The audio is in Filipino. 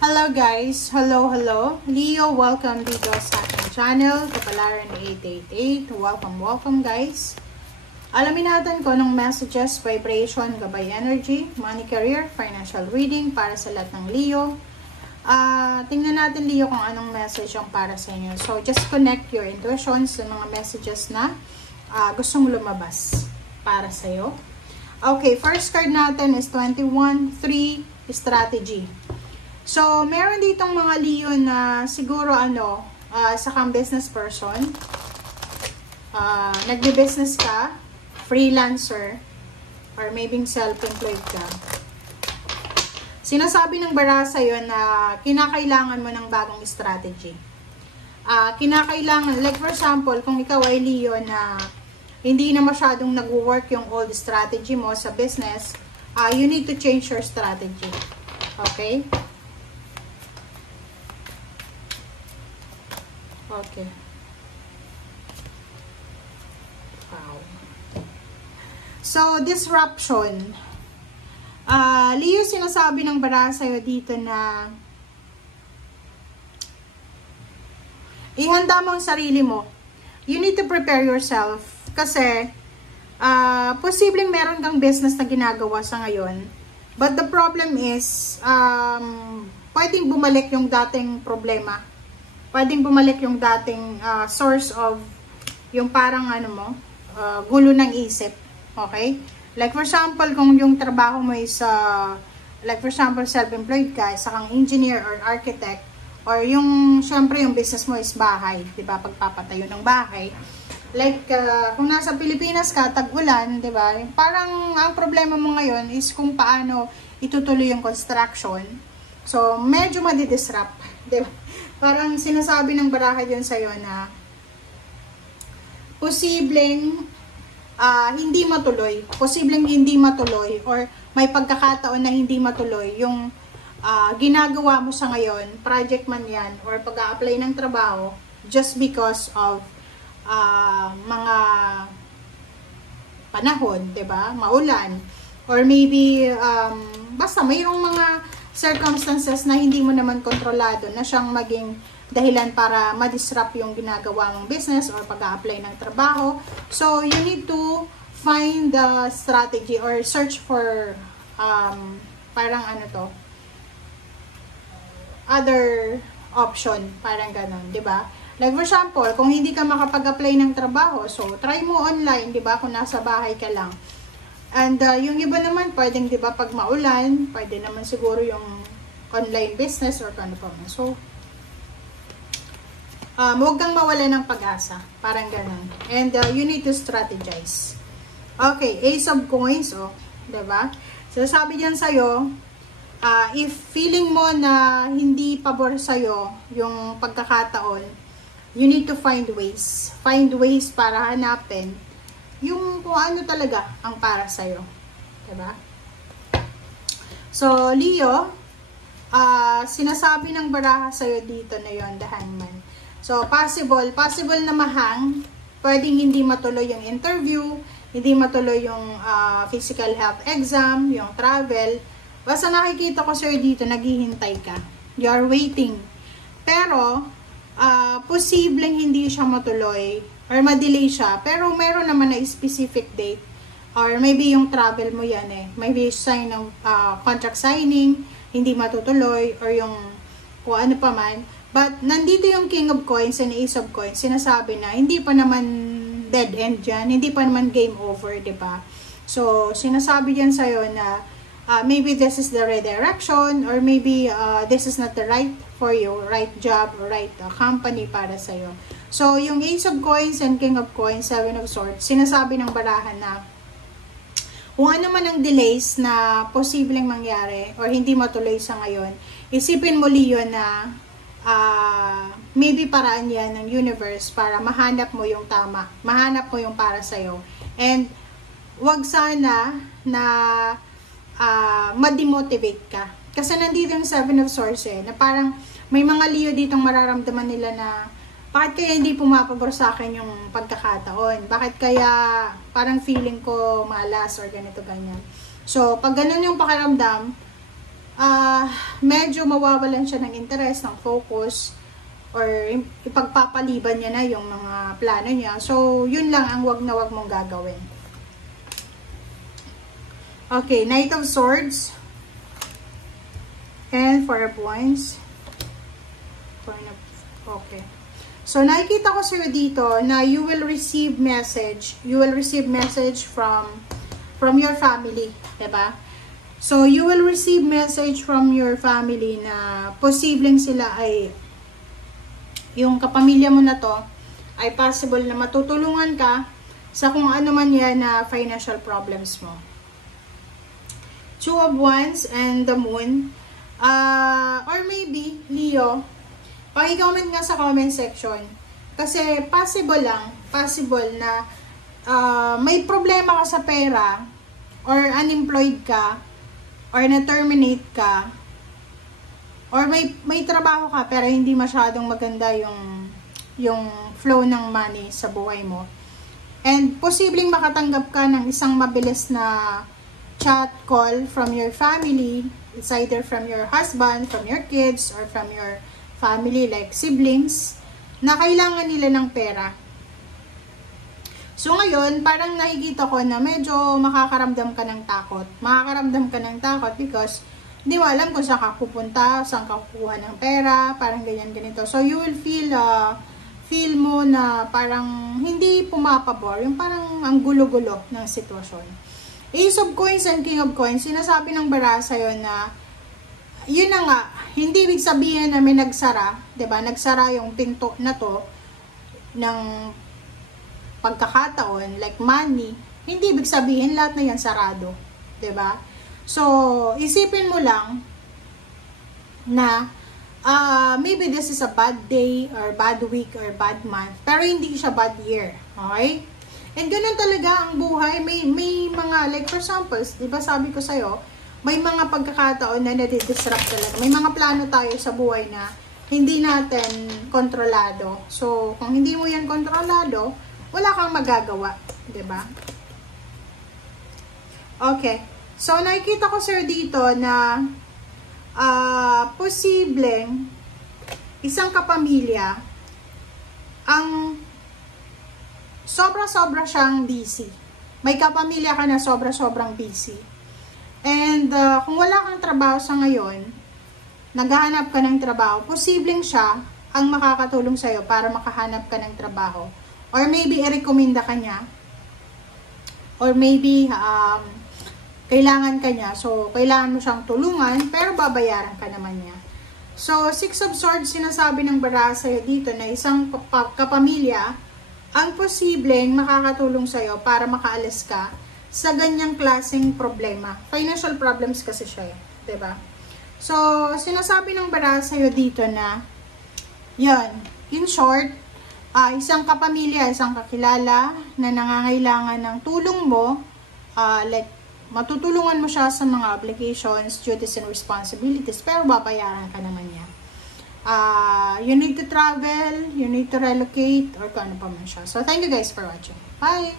Hello guys! Hello! Leo, welcome dito sa aking channel, Kapalaran 888. Welcome guys! Alamin natin kung anong messages, vibration, gabay energy, money, career, financial reading para sa lahat ng Leo. Tingnan natin Leo kung anong message yung para sa inyo. So, just connect your intuitions sa mga messages na gustong lumabas para sa iyo. Okay, first card natin is 21-3 strategy. So, meron ditong mga Leo na siguro sa kang business person, nagbe-business ka, freelancer, or maybe self-employed ka. Sinasabi ng bara sa'yo na kinakailangan mo ng bagong strategy. Kinakailangan, like for example, kung ikaw ay Leo na hindi na masyadong nag-work yung old strategy mo sa business, you need to change your strategy. Okay? Okay. Wow. So, disruption. Leo, sinasabi ng bara sa'yo dito na ihanda mo ang sarili mo. You need to prepare yourself kasi posibleng meron kang business na ginagawa sa ngayon. But the problem is, pwedeng bumalik yung dating problema. Pwedeng bumalik yung dating source of yung parang gulo ng isip. Okay? Like for example, kung yung trabaho mo is like for example, self-employed ka, isa kang engineer or architect, or yung syempre yung business mo is bahay, 'di ba? Pagpapatayo ng bahay. Like kung nasa Pilipinas ka, tag-ulan, 'di ba? Parang ang problema mo ngayon is kung paano itutuloy yung construction. So, medyo madi-disrupt, 'di ba? Parang sinasabi ng baraha dyan sa'yo na posibleng hindi matuloy. Posibleng hindi matuloy or may pagkakataon na hindi matuloy yung ginagawa mo sa ngayon, project man yan, or pag-a-apply ng trabaho just because of mga panahon, 'di ba? Maulan. Or maybe, basta mayroong mga circumstances na hindi mo naman kontrolado na siyang maging dahilan para ma-disrupt yung ginagawa mong business or pag-a-apply ng trabaho. So, you need to find the strategy or search for parang other option, parang ganon, di ba? Like for example, kung hindi ka makapag-apply ng trabaho, so try mo online, di ba, kung nasa bahay ka lang. And yung iba naman, pwedeng, di ba, pag maulan, pwede naman siguro yung online business or ano pa man. So, huwag kang mawala ng pag-asa. Parang ganun. And you need to strategize. Okay, Ace of Coins, di ba? So, sabi diyan sa'yo, if feeling mo na hindi pabor sa'yo yung pagkakataon, you need to find ways. Find ways para hanapin yung kung ano talaga ang para sa'yo. Diba? So, Leo, sinasabi ng baraha sa'yo dito na yon, the Hangman. So, possible na mahang, pwedeng hindi matuloy yung interview, hindi matuloy yung physical health exam, yung travel. Basta nakikita ko sa'yo dito, naghihintay ka. You're waiting. Pero, posibleng hindi siya matuloy or ma-delay siya, pero meron naman na specific date, or maybe yung travel mo yan maybe sign ng contract signing, hindi matutuloy, or yung kung ano pa man. But nandito yung King of Coins and Ace of Coins, sinasabi na hindi pa naman dead end dyan, hindi pa naman game over, diba? So, sinasabi dyan sa'yo na maybe this is the redirection, or maybe this is not the right for you, right job, or right company para sa'yo. So, yung Ace of Coins and King of Coins, Seven of Swords, sinasabi ng barahan na kung ano man ang delays na posibleng mangyari or hindi matuloy sa ngayon, isipin mo Leo na maybe paraan yan ng universe para mahanap mo yung tama, mahanap mo yung para sa'yo. And wag sana na ma-demotivate ka. Kasi nandito yung Seven of Swords na parang may mga Leo ditong mararamdaman nila na bakit kaya hindi pumapabor sa akin yung pagkakataon? Bakit kaya parang feeling ko malas or ganito ganyan? So, pag ganun yung pakiramdam, medyo mawawalan siya ng interest, ng focus, or ipagpapaliban niya na yung mga plano niya. So, yun lang ang wag na wag mong gagawin. Okay, Knight of Swords. And 4 points. Okay. So, nakikita ko sa'yo dito na you will receive message. You will receive message from your family. Diba? So, you will receive message from your family na posibleng sila ay yung kapamilya mo na to ay possible na matutulungan ka sa kung ano man yan na financial problems mo. 2 of Wands and the Moon. Or maybe, Leo, paki-comment nga sa comment section. Kasi possible na may problema ka sa pera, or unemployed ka, or na-terminate ka, or may trabaho ka pero hindi masyadong maganda yung flow ng money sa buhay mo. And posibleng makatanggap ka ng isang mabilis na chat call from your family. It's either from your husband, from your kids, or from your family like siblings na kailangan nila ng pera. So ngayon, parang nakikita ko na medyo makakaramdam ka ng takot. Makakaramdam ka ng takot because hindi mo alam kung saan ka pupunta, saan ka kukuha ng pera, parang ganyan-ganito. So, you will feel mo na parang hindi pumapabor, yung parang ang gulo-gulo ng sitwasyon. Ace of Coins and King of Coins, sinasabi ng baraha sa'yo na, yun na nga, hindi ibig sabihin na may nagsara, diba? Nagsara yung pinto na to ng pagkakataon, like money, hindi ibig sabihin lahat na yan sarado, diba? So, isipin mo lang na maybe this is a bad day or bad week or bad month, pero hindi siya bad year. Okay? And ganun talaga ang buhay. May mga, like for example, di ba sabi ko sa'yo, may mga pagkakataon na nadi-disrupt talaga. May mga plano tayo sa buhay na hindi natin kontrolado. So, kung hindi mo yan kontrolado, wala kang magagawa. Di ba? Okay. So, nakikita ko sir dito na posibleng isang kapamilya ang sobra-sobra siyang busy. May kapamilya ka na sobra-sobrang busy. And kung wala kang trabaho sa ngayon, naghahanap ka ng trabaho, posibleng siya ang makakatulong sa'yo para makahanap ka ng trabaho. Or maybe i-recommenda ka niya. Or maybe kailangan ka niya. So, kailangan mo siyang tulungan, pero babayaran ka naman niya. So, 6 of Swords, sinasabi ng baraha sa'yo dito na isang kapamilya ang posibleng makakatulong sa'yo para makaalis ka sa ganyang klaseng problema. Financial problems kasi siya, diba? So, sinasabi ng baraha sa'yo dito na, yan, in short, isang kapamilya, isang kakilala na nangangailangan ng tulong mo, like, matutulungan mo siya sa mga obligations, duties, and responsibilities, pero babayaran ka naman niya. You need to travel, you need to relocate, or kung ano pa man siya. So, thank you guys for watching. Bye!